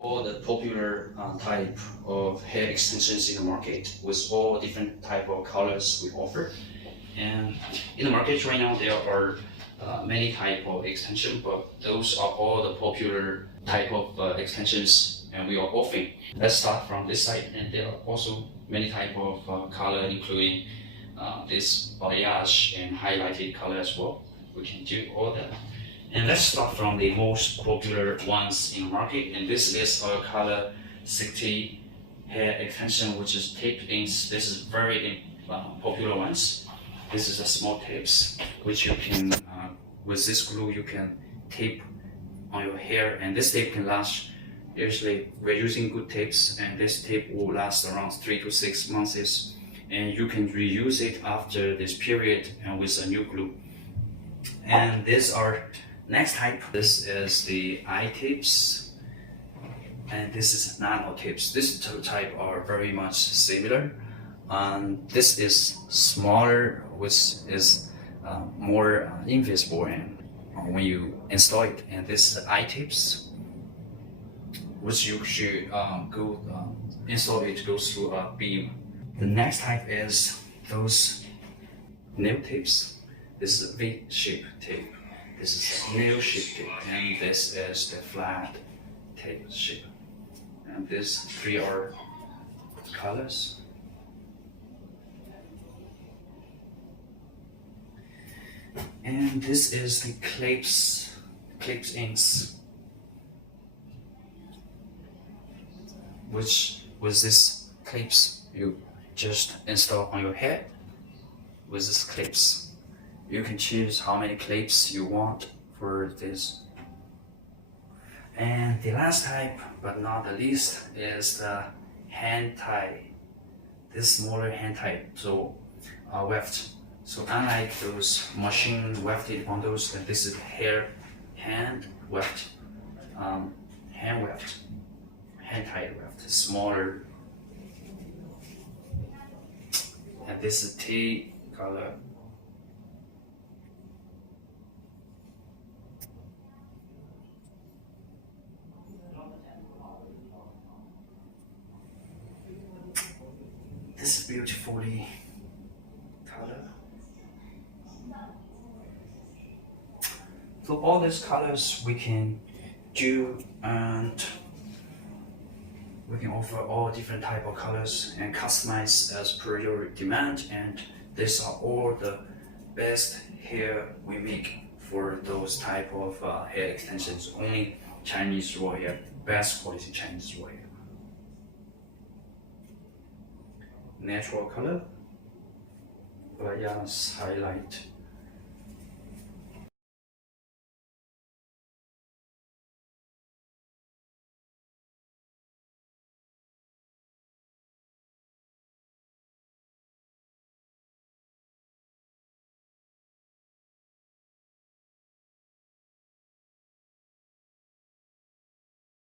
All the popular type of hair extensions in the market with all different type of colors we offer. And in the market right now, there are many type of extension, but those are all the popular type of extensions and we are offering. Let's start from this side, and there are also many type of color, including this balayage and highlighted color as well. We can do all that. And let's start from the most popular ones in the market, and this is our color 60 hair extension, which is taped in. This is very popular ones. This is a small tapes, which you can, with this glue, you can tape on your hair, and this tape can last. Usually, we're using good tapes, and this tape will last around 3 to 6 months, and you can reuse it after this period and with a new glue. And these are next type. This is the Itips, and this is Nano tips. This two type are very much similar. This is smaller, which is more invisible, and when you install it. And this is Itips, which you should install it goes through a beam. The next type is those nail tips. This is V-shape tape. This is a nail shape tape, and this is the flat tape shape. And these three are colors. And this is the clips inks, which with this clips you just install on your head with these clips. You can choose how many clips you want for this. And the last type, but not the least, is the hand tie. This smaller hand tie, so weft. So unlike those machine wefted bundles, this is hand weft, hand tie weft, smaller. And this is tea color. This is beautifully colored. So all these colors we can do, and we can offer all different type of colors and customize as per your demand. And these are all the best hair we make for those type of hair extensions. Only Chinese raw hair, best quality Chinese raw hair. Natural color, balayage highlight.